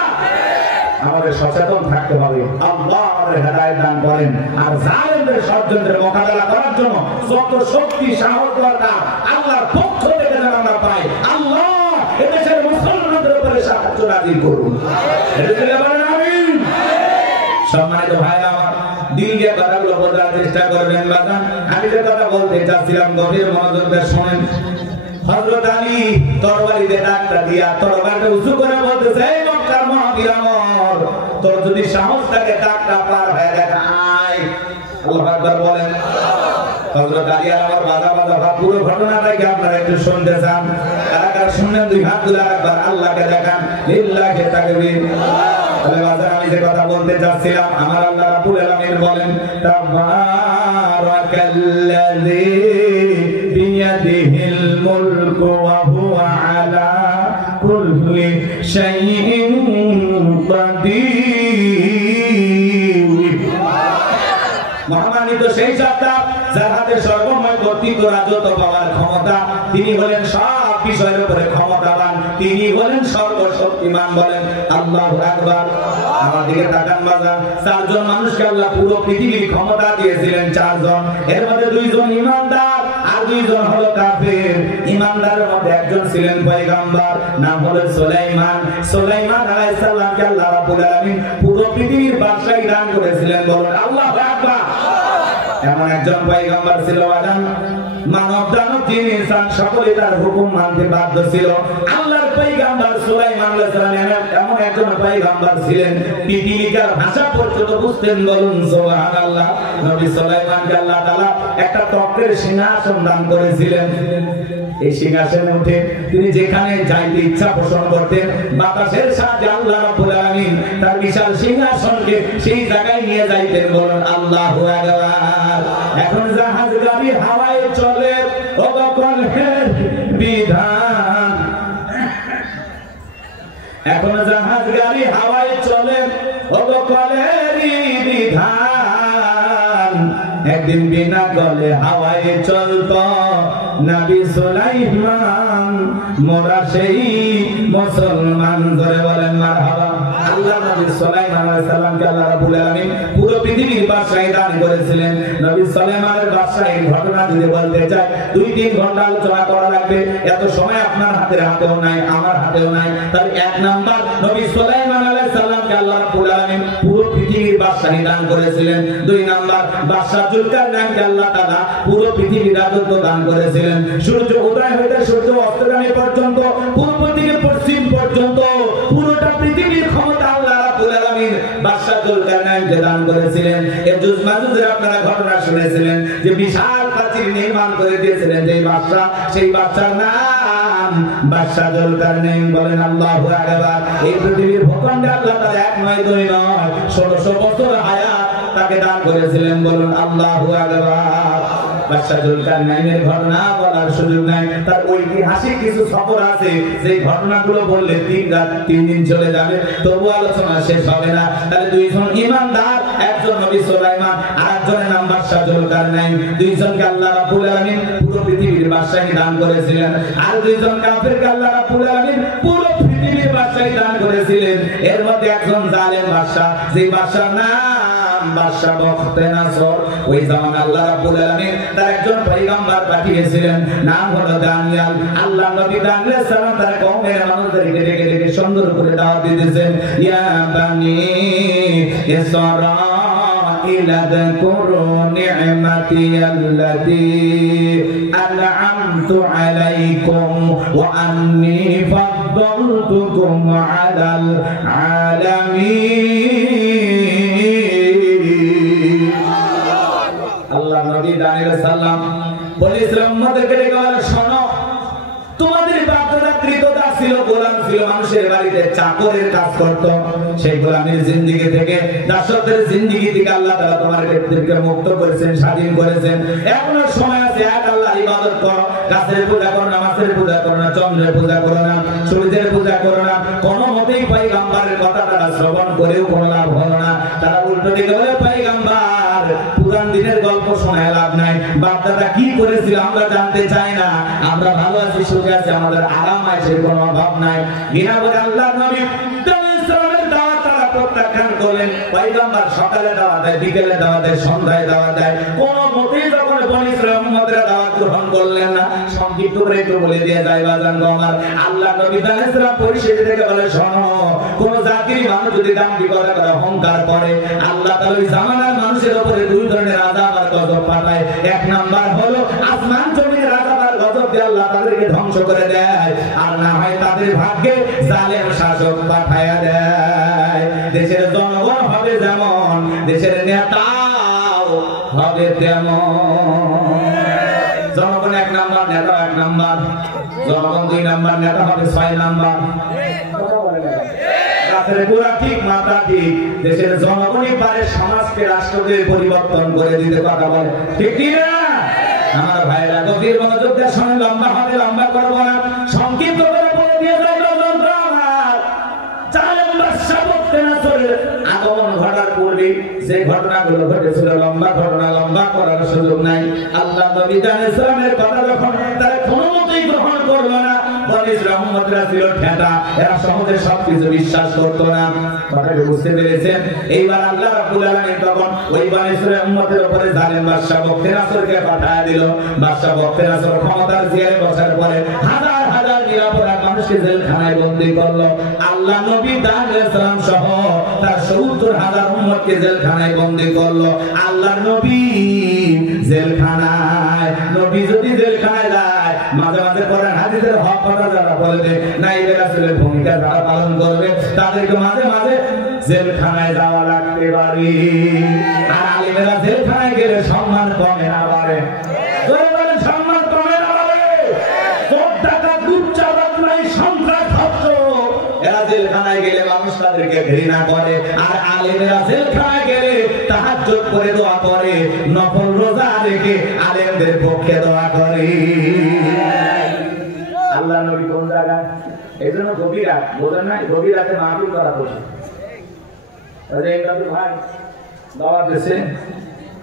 আমাদের সচেতন থাকতে হবে। আল্লাহ আমাদের হেদায়েত দান করেন। আর জালেমদের ষড়যন্ত্রের মোকাবেলা করার জন্য যত শক্তি সাহস দরকার আল্লাহর পক্ষ থেকে যেন আমরা পাই। আল্লাহ এদেশের মুসলমানদের উপরে সাহায্য নাযিল করুন। আমিন। সম্মানিত ভাইরা আমার, দিল দিয়ে কথাগুলো বোঝার চেষ্টা করবেন বাজান। আমি যে কথা বলতে চাচ্ছিলাম গভীর মনোযোগ দিয়ে শুনেন। হযরত আলী তরবারিতে ডাকটা দিয়া তরবারিটা উঁচু করে বলতেছে, এই মক্কার মহাবীর আমার, তোর যদি সাহস থাকে ডাকটা পার হয়ে দেখা আয়। আল্লাহু আকবার বলেন। হযরত আলী আর আমার বাজা বাজা পুরো ঘটনাটাকে আপনারা একটু শুনতে চান? কারা শুনলেন দুই হাত তুলে একবার আল্লাহকে দেখান। লিল্লাহি তাকবীর। তাহলে বাজার আমি যে কথা বলতে যাচ্ছিলাম, আমার আল্লাহ রাব্বুল আলামিন বলেন, তাবারাকাল্লাযী বিয়াদিহিল মুলকু ওয়া হুয়া আলা কুল্লি শাইইন কাদির। মহামানিত সেই সত্তা যার হাতে সর্বময় কর্তৃত্ব, রাজত্ব পাওয়ার ক্ষমতা, তিনি হলেন সব বিষয়ের উপরে ক্ষমতাবান, তিনি হলেন সর্বশক্তিমান। বলেন আল্লাহু আকবার। আমার দিকে তাকান বাজান। চারজন মানুষকে আল্লাহ পুরো পৃথিবীর ক্ষমতা দিয়েছিলেন, চারজন। এর মধ্যে দুইজন ইমানদার আর দুইজন হলো কাফের। ইমানদারের মধ্যে একজন ছিলেন পয়গম্বর, নাম হলো সুলাইমান। সুলাইমান আলাইহিস সালামকে আল্লাহ রাব্বুল আলামিন পুরো পৃথিবীর বাদশাহী দান করেছিলেন। বলেন আল্লাহু আকবার। এমন একজন পয়গম্বর ছিল বাজান, মানব দানব জিন ইনসান সকলে তার হুকুম মানতে বাধ্য ছিল। আল্লাহর পয়গম্বর সুলাইমান আলাইহিস সালাম এমন একজন পয়গম্বর ছিলেন, পৃথিবীর ভাষা পর্যন্ত বুঝতেন। বলুন সুবহানাল্লাহ। নবী সুলাইমানকে আল্লাহ তাআলা একটা তক্তের সিংহাসন দান করেছিলেন। এই সিংহাসনে উঠে তিনি যেখানে যাইতে ইচ্ছা পোষণ করতেন, বাতাসের সাহায্যে আল্লাহ রাব্বুল আলামিন তার বিশাল সিংহাসনকে সেই জায়গায় নিয়ে যাইতেন। বলুন আল্লাহু আকবার। এখন জাহাজ গাড়ি হাওয়ায় চলে, অবকলের বিধান। এখন জাহাজ গাড়ি হাওয়ায় চলে, অবকলের বিধান। একদিন বিনা গলে হাওয়ায় চলতো নবী সুলাইমান মোরা সেই মুসলমান ধরে বলেন মারহাবা। আল্লাহ নবী সুলাইমান আলাইহিস সালামকে আল্লাহ রাব্বুল আলামিন পুরো পৃথিবীর বাদশাহী দান করেছিলেন। নবী সুলাইমানের বাদশাহীর ঘটনা যদি বলতে চাই 2-3 ঘন্টা আলোচনা করা লাগবে। এত সময় আপনার হাতেও নাই, আমার হাতেও নাই। তাহলে এক নাম্বার নবী সুলাইমান আলাইহিস সালামকে আল্লাহ রাব্বুল আলামিন পুরো পৃথিবীর বাদশাহী দান করেছিলেন। 2 নাম্বার বাদশা জুলকারনাইনকে আল্লাহ তাআলা পুরো পৃথিবীর রাজত্ব দান করেছিলেন। সূর্য উদয় হইতে সূর্য অস্তগামী পর্যন্ত, পূর্ব থেকে পশ্চিম পর্যন্ত পুরোটা পৃথিবীর ক্ষমতা আল্লাহ রাব্বুল আলামিন বাদশা জুলকারনাইনকে দান করেছিলেন। ইয়াজুজ মাজুজের আপনারা ঘটনা শুনেছিলেন যে বিশাল প্রাচীর নির্মাণ করে দিয়েছিলেন যেই বাদশা, সেই বাদশার নাম বাদশা জুলকারনাইন। বলেন আল্লাহু আকবার। এই পৃথিবীর ভূখণ্ডে আল্লাহ তাআলা 1 নয় 2 নয় 1600 বছর হায়াত তাকে দান করেছিলেন। বলুন আল্লাহু আকবার। বাদশা জুলকারনাইনের ঘটনা বলার সুযোগ নাই, তার ঐতিহাসিক কিছু সফর আছে যে ঘটনাগুলো বললে 3 রাত 3 দিন চলে যাবে, তবু আলোচনা শেষ হবে না। তাহলে 2 জন ঈমানদার, একজন নবী সুলাইমান আর একজনের নাম বাদশা জুলকারনাইন। 2 জনকে আল্লাহ রাব্বুল আলামিন পুরো পৃথিবীর বাদশাহী দান করেছিলেন। আর 2 জন কাফেরকে আল্লাহ রাব্বুল আলামিন পুরো পৃথিবীর বাদশাহী দান করেছিলেন। এর মধ্যে একজন জালেম বাদশা, যেই বাদশার নাম বাদশা বখতেনাসর। ওই জামানে আল্লাহ রাব্বুল আলামিন তার একজন পয়গম্বর পাঠিয়েছিলেন, নাম হলো দানিয়েল। আল্লাহ নবী দানিয়েল সালাম তার কওমের মানুষদেরকে ডেকে সুন্দর করে দাওয়াত দিতেছেন, ইয়া বানি ইসরাঈল আযকুরু নি'মাতি আল্লাতী আন'আমতু আলাইকুম ওয়া আন্নী ফাদ্দালতুকুম আলাল আলামিন। আল্লাহ নবী দানিয়েল সালাম বলেছিলেন উম্মতকে ডেকে বলে, শোনো, তোমাদের বাপদাদা কৃতদাস ছিল, গোলাম ছিল, মানুষের বাড়িতে চাকরের কাজ করত। সেই গোলামের জিন্দেগি থেকে, দাসত্বের জিন্দেগি থেকে আল্লাহ তাআলা তোমাদেরকে মুক্ত করেছেন, স্বাধীন করেছেন। এখনো সময় আছে, এক আল্লাহর ইবাদত করো। গাছের পূজা করো না, মাছের পূজা করো না, চন্দ্রের পূজা করো না, সূর্যের পূজা করো না। কোনো মতেই পয়গম্বরের কথা তারা শ্রবণ করেও কোনো লাভ হলো না। তারা উল্টো দিকে বলে, পয়গম্বর পুরান দিনের গল্প শোনায় লাভ নাই, বাপদাদা কি করেছিল আমরা জানতে চাই না, আমরা ভালো আছি, সুখে আছি, আমাদের আরাম আছে, কোনো অভাব নাই। বিনা বলে আল্লাহ নবী প্রত্যাখ্যান করলেন। পয়গম্বর সকালে দাওয়াত দেয়, বিকেলে দাওয়াত দেয়, সন্ধ্যায় দাওয়াত দেয়, কোন মতেই যখন বনি ইসরাঈল উম্মতের দাওয়াত গ্রহণ করলেন না। সংক্ষিপ্ত করে একটু বলে দিয়ে যায় বাজান আমার, আল্লাহ নবী দানিয়েল পরিশেষে থেকে বলে, শোনো, কোন জাতির মানুষ যদি দাম্ভিকতা করে, অহংকার করে, আল্লাহ তাআলা ওই জামানার মানুষের উপরে 2 ধরনের আযাব আর গজব পাঠায়। 1 নাম্বার হলো আসমান জমিনের আযাব আর গজব দিয়ে আল্লাহ তাদেরকে ধ্বংস করে দেয়, আর না হয় তাদের ভাগ্যে জালেম শাসক পাঠায়া দেয়। দেশের জনগণ হবে যেমন, দেশের নেতাও হবে তেমন। জনগণ 1 নাম্বার, নেতা 1 নাম্বার, জনগণ 2 নাম্বার, নেতা হবে 6 নাম্বার। গাছের গোড়া ঠিক, মাথা ঠিক। দেশের জনগণই পারে সমাজকে, রাষ্ট্রকে পরিবর্তন করে দিতে, কথা বলে ঠিক কি না? আমার ভাইরা গভীর মনোযোগ দিয়ে শুনে, লম্বা হবে, লম্বা করবো না, সংক্ষিপ্ত করে বলে দিয়ে যাই। আগমন ঘটার পূর্বে যে ঘটনাগুলো ঘটেছিল, লম্বা ঘটনা, লম্বা করার সুযোগ নাই। আল্লাহ নবী দানিয়েল সালামের কথা যখন তারা কোনো মতেই গ্রহণ করলো না, বনি ইসরাঈল উম্মতরা ছিল ঠেটা, এরা সহজে সবকিছু বিশ্বাস করতো না। কথাটা বুঝতে পেরেছেন? এইবার আল্লাহ রাব্বুল আলামিন তখন ওই বনি ইসরাঈল উম্মতের উপরে জালেম বাদশা বখতেনাসরকে পাঠিয়ে দিল। বাদশা বখতেনাসর ক্ষমতার চেয়ারে বসার পরে হাজার হাজার নিরাপরাধ মানুষকে জেলখানায় বন্দী করলো। আল্লাহ নবী দানিয়েল সালাম সহ তার ৭০,০০০ উম্মতকে জেলখানায় বন্দী করলো। আল্লাহর নবী জেলখানায়, নবী যদি জেলখানায় যায়, মাঝে মাঝে কোরআন হাদিসের হক কথা যারা বলবে, নাইবে রাসূলের ভূমিকা যারা পালন করবে, তাদেরকে মাঝে মাঝে জেলখানায় যাওয়া লাগতে পারে। আর আলেমেরা জেলখানায় গেলে সম্মান কমে না বাড়ে। সম্মান কমে না বাড়ে। চোর ডাকাত, লুচ্চা বদমাই, সন্ত্রাস, এরা জেলখানায় গেলে মানুষ তাদেরকে ঘৃণা করে। আর আলেমেরা জেলখানায় গেলে তাহাজ্জুদ করে দোয়া করে, নফল রোজা রেখে আলেমদের পক্ষে দোয়া করে। আল্লাহ নবী কোন জায়গায়? এই জন্য গভীর রাত, বোঝেন না, গভীর রাতে মাহফিল করা বসে। ভাই দাওয়াত দিচ্ছে,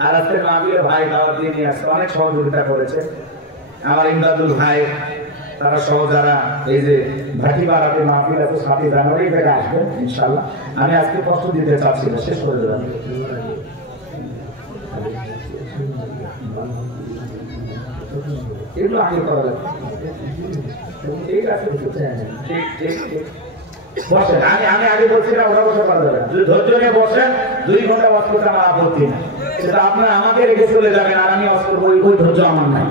আর আজকে মাহফিলে ভাই দাওয়াত দিয়ে নিয়ে আসছে, অনেক সহযোগিতা করেছে আমার ইমদাদুল ভাই, তারা সহ যারা এই যে ভাটিপাড়াতে মাহফিল আছে 7 জানুয়ারি থেকে আসবে ইনশাআল্লাহ। আমি আজকে কষ্ট দিতে চাচ্ছি না, শেষ করে দেবেন। এগুলো আগে করা যাবে, ঠিক আছে? ঠিক ঠিক ঠিক বসেন, আমি আগে বলছি না, ওরা বসে করা যাবে। যদি ধৈর্য নিয়ে বসেন 2 ঘন্টা ওয়াজ করতে আমার আপত্তি না, সেটা আপনারা আমাকে রেখে চলে যাবেন আর আমি ওয়াজ করবো, ওই ধৈর্য আমার নাই।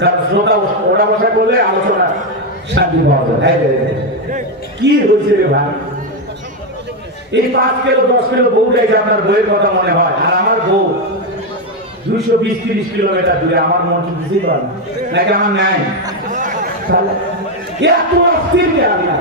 কারণ শ্রোতা ওরা বসা করলে আলোচনা শান্তি পাওয়া যায়। কি হয়েছে রে ভাই, এই 5 কিলো 10 কিলো বউটাই আপনার বইয়ের কথা মনে হয়, আর আমার বউ 220-30 কিলোমিটার দূরে, আমার মন কি বুঝতেই পারে নাকি আমার নাই? এত অস্থির কে আপনার?